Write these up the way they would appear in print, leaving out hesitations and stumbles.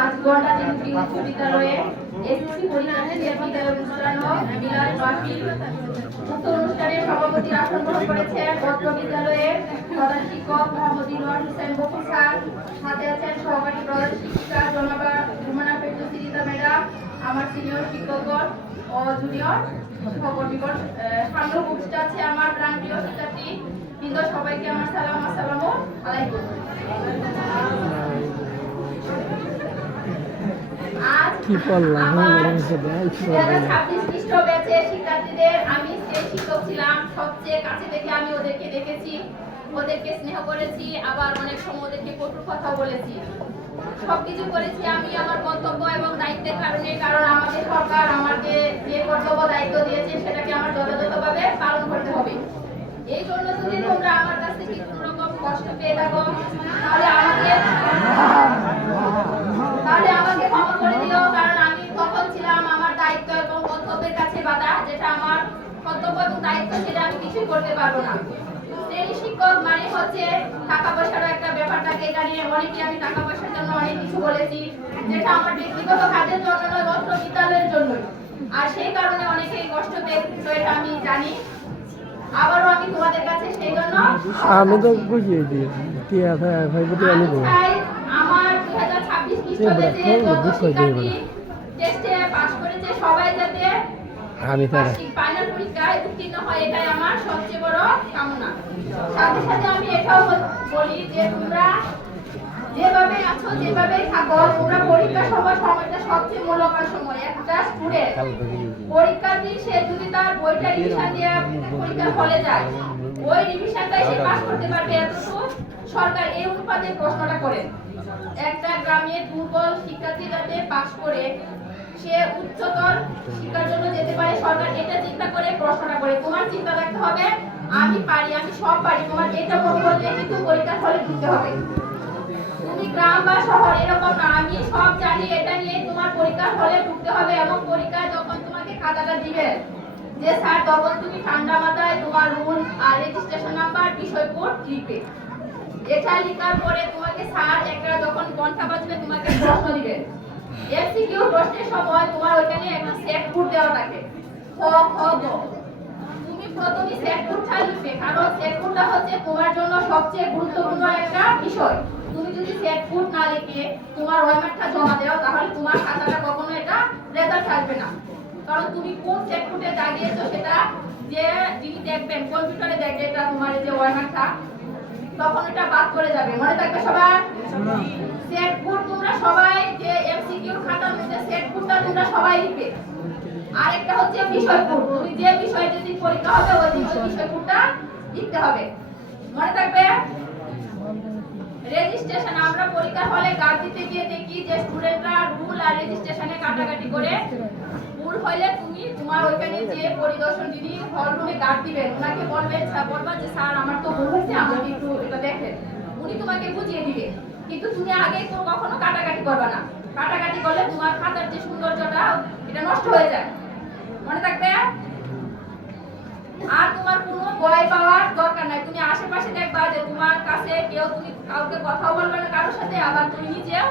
আজ গোটা তিনটি উচ্চ বিদ্যালয়ে এসএসসি পরীক্ষার্থীদের বিদায় অনুষ্ঠান মিলাদ মাহফিল উক্ত অনুষ্ঠানে সভাপতির আসন গ্রহণ করেছেন পত্র বিদ্যালয়ের প্রধান শিক্ষক মোহাম্মদ ইনোয়ার হোসেন বকুল স্যার, সাথে আছেন সহকারী প্রধান শিক্ষিকা জনাবা রুমানা ফেরদৌসী ম্যাডাম, আমার সিনিয়র শিক্ষকগণ ও জুনিয়র সহকর্মীগণ। সামনে উপস্থিত আছে আমার প্রাণপ্রিয় শিক্ষার্থী বৃন্দ, সবাইকে আমার সালাম, আসসালামু আলাইকুম। শিক্ষার্থীদের আমি শিক্ষক ছিলাম, সবচেয়ে কাছে থেকে আমি ওদেরকে দেখেছি, ওদেরকে স্নেহ করেছি, আবার অনেক সময় ওদেরকে কটু কথা বলেছি। সবকিছু করেছি আমি আমার কর্তব্য এবং দায়িত্বের কারণে, কারণ আমাদের সরকার আমাকে যে কর্তব্য দায়িত্ব দিয়েছে সেটাকে আমার যথাযথভাবে পালন করতে হবে। এই জন্য যদি তোমরা আমার কাছ থেকে কোনো রকম কষ্ট পেয়ে থাকো তাহলে আমাকে ক্ষমা করে দিও, কারণ আমি তখন ছিলাম আমার দায়িত্ব এবং কর্তব্যের কাছে বাধা, যেটা আমার কর্তব্য এবং দায়িত্ব সেটা আমি কিছুই করতে পারবো না। শ্রেণী শিক্ষক মানে হচ্ছে টাকা পয়সারও একটা ব্যাপার থাকে, এখানে অনেকে আমি টাকা পয়সার জন্য অনেক কিছু বলেছি, যেটা আমার ব্যক্তিগত কাজের জন্য নয়, অত্র বিদ্যালয়ের জন্য। আর সেই কারণে অনেকেই কষ্ট পেয়েছে, এটা আমি জানি। আবারও আমি তোমাদের কাছে সেই জন্য আমি তো বুঝিয়ে দিই আমার 2026 খ্রিস্টাব্দে টেস্টে পাস করেছে সবাই যাতে আমি ফাইনাল পরীক্ষায় উত্তীর্ণ হয়, এটাই আমার সবচেয়ে বড় কামনা। সাথে সাথে আমি এটাও বলি যে তোমরা যেভাবে আছো যেভাবে থাকো, তোমরা পরীক্ষার সময়টা সবচেয়ে মূল্যবান সময়। একটা স্টুডেন্ট পরীক্ষার দিন সে যদি তার বইটা রিভিশন দিয়ে পরীক্ষার হলে যায়, ওই রিভিশনটাই সে পাস করতে পারবে, এতটুকু সরকার এই অনুপাতে প্রশ্নটা করেন। একটা গ্রামে দুর্বল শিক্ষার্থী যাতে পাস করে সে উচ্চতর শিক্ষার জন্য যেতে পারে, সরকার এটা চিন্তা করে প্রশ্নটা করে। তোমার চিন্তা রাখতে হবে আমি পারি, আমি সব পারি, তোমার এটা মনোবল নিয়ে কিন্তু পরীক্ষার হলে ঢুকতে হবে। তুমি গ্রাম বা শহর এরকম না, আমি সব জানি, এটা নিয়ে তোমার পরীক্ষার হলে ঢুকতে হবে। এবং পরীক্ষায় যখন তোমাকে খাতাটা দিবে যে স্যার, তখন তুমি ঠান্ডা মাথায় তোমার রুল আর রেজিস্ট্রেশন নাম্বার বিষয় কোড লিখবে। এটা লেখার পরে তোমাকে স্যার একটা যখন ঘন্টা বাজবে তোমাকে প্রশ্ন দিবে। এমসিকিউ প্রশ্নের সময় তোমার ওখানে একটা সেট কোড দেওয়া থাকে, খ খ গ। তুমি প্রথমে সেট কোডটা লিখবে, কারণ সেট কোডটা হচ্ছে তোমার জন্য সবচেয়ে গুরুত্বপূর্ণ একটা বিষয়। তুমি যদি সেট কোড না লিখে তোমার ওয়াইমারটা জমা দাও, তাহলে তোমার খাতাটা কখনো এটা রেজাল্ট আসবে না। কারণ তুমি কোন সেট কোডে দাগিয়েছো সেটা যে যিনি দেখবেন কম্পিউটারে দেখবে এটা তোমার যে ওয়াইমারটা, তখন এটা বাদ করে যাবে। মনে থাকবে সবার সেট কোড তোমরা সবাই যে এমসিকিউ খাতার মধ্যে সেট কোডটা তোমরা সবাই লিখবে। আরেকটা হচ্ছে বিষয় কোড, তুমি যে বিষয়ে যেদিন পরীক্ষা হবে ওই দিন ওই বিষয় কোডটা লিখতে হবে। মনে থাকবে। রেজিস্ট্রেশন, আমরা পরীক্ষার হলে গার্ড দিতে গিয়ে দেখি যে স্টুডেন্টরা রুল আর রেজিস্ট্রেশনে কাটাকাটি করে। ভুল হইলে তুমি তোমার ওইখানে যে পরিদর্শন যিনি হল রুমে গার্ড দিবেন ওনাকে বলবেন, বলবা যে স্যার আমার তো ভুল হয়েছে, আমাকে একটু এটা দেখেন। উনি তোমাকে বুঝিয়ে দিবে, কিন্তু তুমি আগে কখনো কাটাকাটি করবে না। কাটাকাটি করলে তোমার খাতার যে সৌন্দর্যটা এটা নষ্ট হয়ে যায়। মনে থাকবে। আর তোমার কোনো ভয় পাওয়ার দরকার নাই, তুমি আশেপাশে দেখবা যে তোমার কাছে কেউ, তুমি কাউকে কথা বলবে না কারোর সাথে, আবার তুমি নিজেও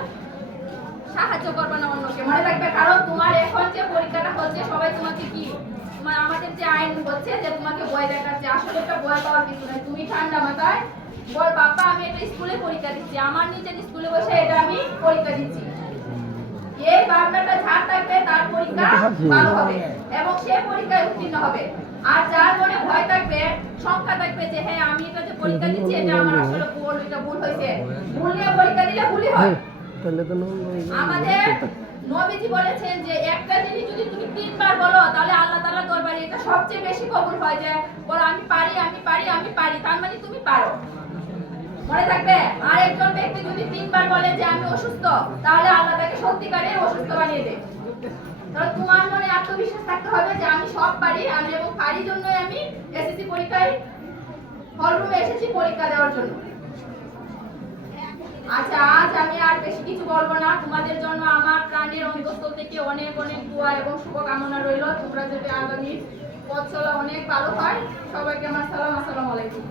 সাহায্য করবে না অন্যকে। মনে রাখবে, কারণ তোমার এখন যে পরীক্ষাটা হচ্ছে সবাই তোমাকে কি তোমার আমাদের যে আইন হচ্ছে যে তোমাকে ভয় দেখাচ্ছে, আসলে একটা ভয় পাওয়ার কিছু নাই। তুমি ঠান্ডা মাথায় বল, বাবা আমি এটা স্কুলে পরীক্ষা দিচ্ছি, আমার নিজের স্কুলে বসে এটা আমি পরীক্ষা দিচ্ছি। এই ভাবনাটা যার থাকবে তার পরীক্ষা ভালো হবে এবং সে পরীক্ষায় উত্তীর্ণ হবে। আর যার মনে ভয় থাকবে, সংখ্যা থাকবে যে হ্যাঁ আমি এটা যে পরীক্ষা দিচ্ছি এটা আমার আসলে ভুল, এটা ভুল হয়েছে, ভুল নিয়ে পরীক্ষা দিলে ভুলই হয়। আমাদের নবীজি বলেছেন যে একটা জিনিস যদি তুমি 3 বার বলো তাহলে আল্লাহ তাআলার দরবারে এটা সবচেয়ে বেশি কবুল হয়। যে বলো আমি পারি, আমি পারি, আমি পারি, তার মানে তুমি পারো। মনে থাকবে। আর একজন ব্যক্তি যদি 3 বার বলে যে আমি অসুস্থ, তাহলে আল্লাহ তাকে সত্যিকারের অসুস্থ বানিয়ে দেয়। তাহলে তোমার মনে আত্মবিশ্বাস থাকতে হবে যে আমি সব পারি, আমি এবং পারি জন্যই আমি এসএসসি পরীক্ষায় হল রুমে এসেছি পরীক্ষা দেওয়ার জন্য। আচ্ছা, আজ আমি আর বেশি কিছু বলবো না। তোমাদের জন্য আমার প্রাণের অন্তঃস্থল থেকে অনেক অনেক দোয়া এবং শুভকামনা রইল। তোমরা যাতে আগামী পথ চলা অনেক ভালো হয়। সবাইকে আমার সালাম, আসসালামু আলাইকুম।